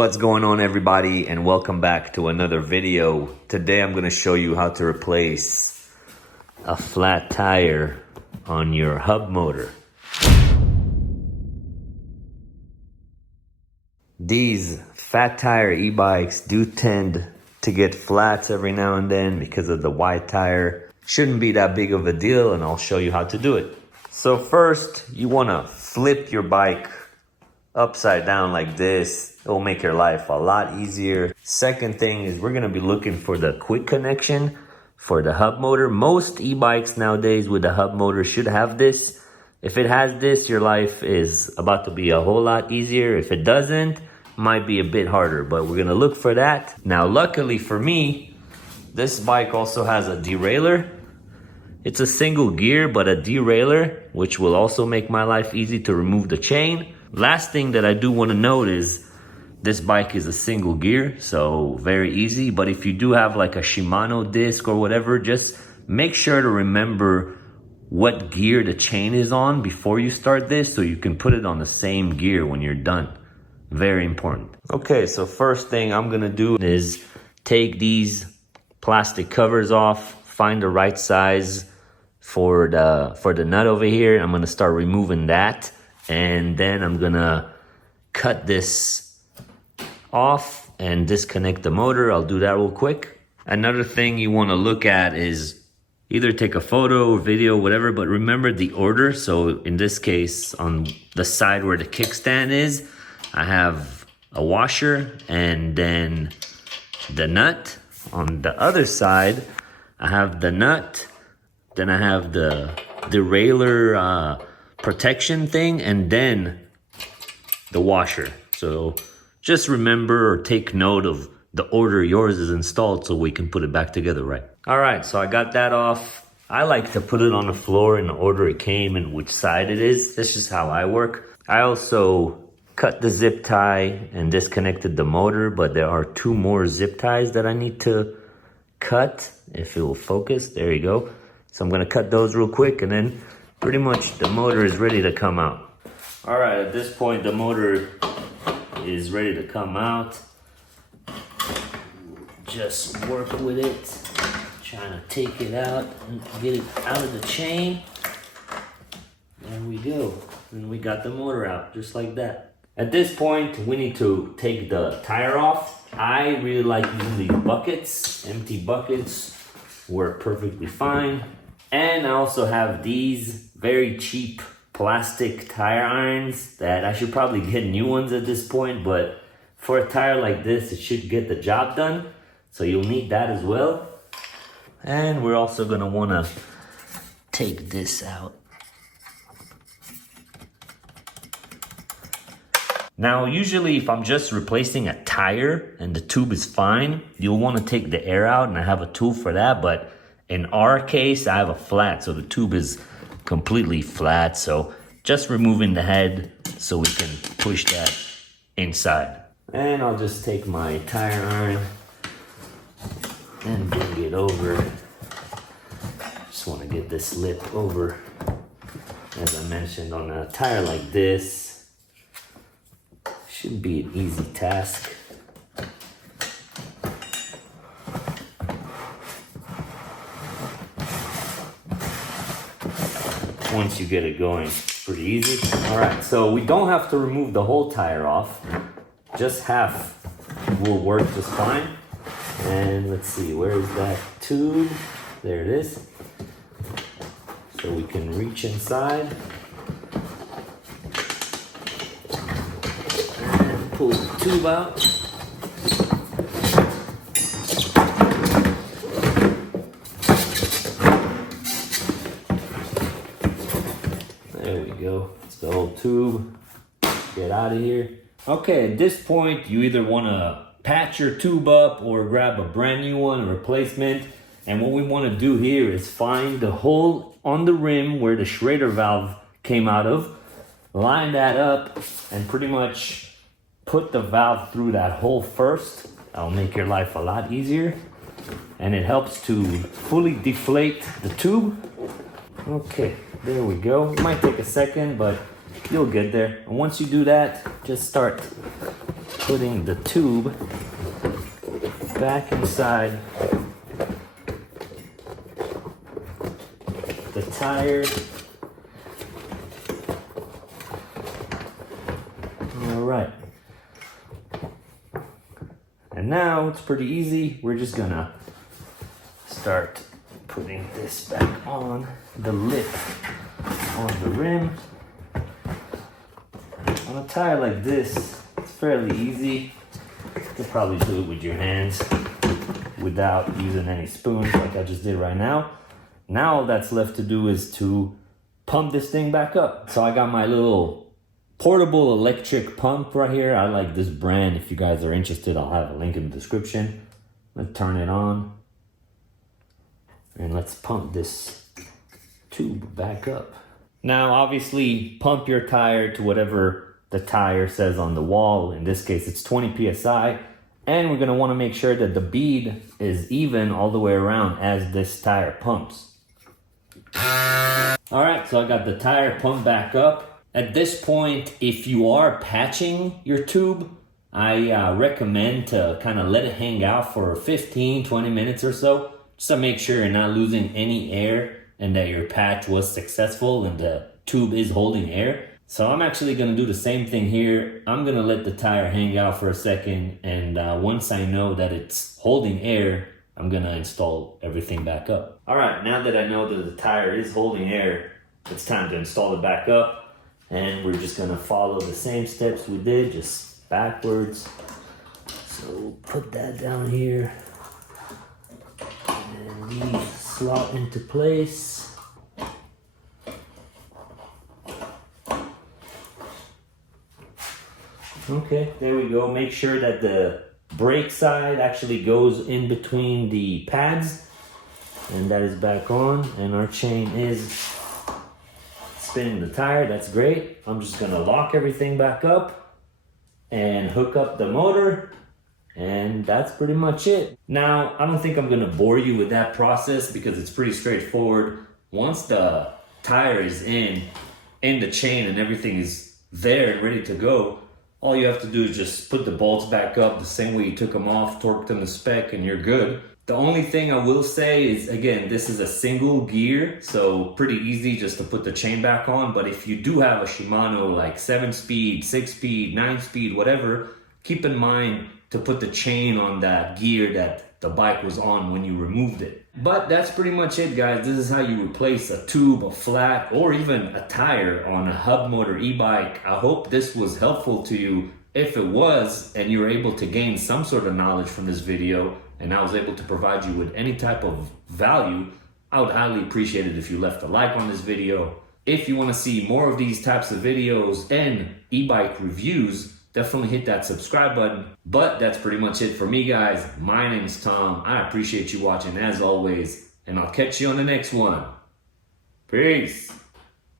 What's going on, everybody, and welcome back to another video. Today I'm going to show you how to replace a flat tire on your hub motor. These fat tire e-bikes do tend to get flats every now and then because of the wide tire. Shouldn't be that big of a deal, and I'll show you how to do it. So first, you want to flip your bike upside down like this. It will make your life a lot easier. Second thing is we're going to be looking for the quick connection for the hub motor. Most e-bikes nowadays with the hub motor should have this. If it has this, your life is about to be a whole lot easier. If it doesn't, might be a bit harder, but we're going to look for that. Now, luckily for me, this bike also has a derailleur. It's a single gear, but a derailleur, which will also make my life easy to remove the chain. Last thing that I do want to note is this bike is a single gear, so very easy. But if you do have like a Shimano disc or whatever, just make sure to remember what gear the chain is on before you start this, so you can put it on the same gear when you're done. Very important. Okay, so first thing I'm gonna do is take these plastic covers off, find the right size for the nut over here. I'm gonna start removing that, and then I'm gonna cut this off and disconnect the motor. I'll do that real quick. Another thing you want to look at is either take a photo or video, whatever, but remember the order. So in this case, on the side where the kickstand is, I have a washer and then the nut. On the other side, I have the nut, then I have the derailleur protection thing, and then the washer. So just remember or take note of the order yours is installed so we can put it back together right. All right, so I got that off. I like to put it on the floor in the order it came and which side it is. That's just how I work. I also cut the zip tie and disconnected the motor, but there are two more zip ties that I need to cut. If it will focus, there you go. So I'm gonna cut those real quick, and then pretty much the motor is ready to come out. All right, at this point, the motor is ready to come out. Just work with it, trying to take it out and get it out of the chain. There we go. And we got the motor out just like that. At this point, we need to take the tire off. I really like using these buckets. Empty buckets work perfectly fine. And I also have these very cheap plastic tire irons that I should probably get new ones at this point, but for a tire like this, it should get the job done. So you'll need that as well. And we're also gonna wanna take this out. Now, usually if I'm just replacing a tire and the tube is fine, you'll wanna take the air out, and I have a tool for that. But in our case, I have a flat, so the tube is completely flat. So just removing the head so we can push that inside. And I'll just take my tire iron and bring it over. Just want to get this lip over. As I mentioned, on a tire like this, should be an easy task. Once you get it going, it's pretty easy. All right, so we don't have to remove the whole tire off. Just half will work just fine. And let's see, where is that tube? There it is. So we can reach inside and pull the tube out. There we go. It's the whole tube. Get out of here. Okay, at this point, you either want to patch your tube up or grab a brand new one, a replacement. And what we want to do here is find the hole on the rim where the Schrader valve came out of, line that up, and pretty much put the valve through that hole first. That'll make your life a lot easier. And it helps to fully deflate the tube. Okay, there we go. It might take a second, but you'll get there. And once you do that, just start putting the tube back inside the tire. All right. And now it's pretty easy. We're just gonna start putting this back on the lip on the rim. On a tire like this, it's fairly easy. You could probably do it with your hands without using any spoons like I just did right now. Now all that's left to do is to pump this thing back up. So I got my little portable electric pump right here. I like this brand. If you guys are interested, I'll have a link in the description. Let's turn it on. And let's pump this tube back up. Now, obviously, pump your tire to whatever the tire says on the wall. In this case, it's 20 PSI. And we're gonna wanna make sure that the bead is even all the way around as this tire pumps. All right, so I got the tire pumped back up. At this point, if you are patching your tube, I recommend to kind of let it hang out for 15, 20 minutes or so, just to make sure you're not losing any air and that your patch was successful and the tube is holding air. So I'm actually gonna do the same thing here. I'm gonna let the tire hang out for a second, and once I know that it's holding air, I'm gonna install everything back up. All right, now that I know that the tire is holding air, it's time to install it back up. And we're just gonna follow the same steps we did, just backwards. So put that down here. And these slot into place. Okay, there we go. Make sure that the brake side actually goes in between the pads. And that is back on. And our chain is spinning the tire. That's great. I'm just gonna lock everything back up and hook up the motor. And that's pretty much it. Now, I don't think I'm gonna bore you with that process because it's pretty straightforward. Once the tire is in the chain and everything is there and ready to go, all you have to do is just put the bolts back up the same way you took them off, torque them to spec, and you're good. The only thing I will say is, again, this is a single gear, so pretty easy just to put the chain back on. But if you do have a Shimano like 7-speed, 6-speed, 9-speed, whatever, keep in mind to put the chain on that gear that the bike was on when you removed it. But that's pretty much it, guys. This is how you replace a tube, a flat, or even a tire on a hub motor e-bike. I hope this was helpful to you. If it was, and you were able to gain some sort of knowledge from this video, and I was able to provide you with any type of value, I would highly appreciate it if you left a like on this video. If you want to see more of these types of videos and e-bike reviews, definitely hit that subscribe button. But that's pretty much it for me, guys. My name is Tom. I appreciate you watching as always, and I'll catch you on the next one. Peace.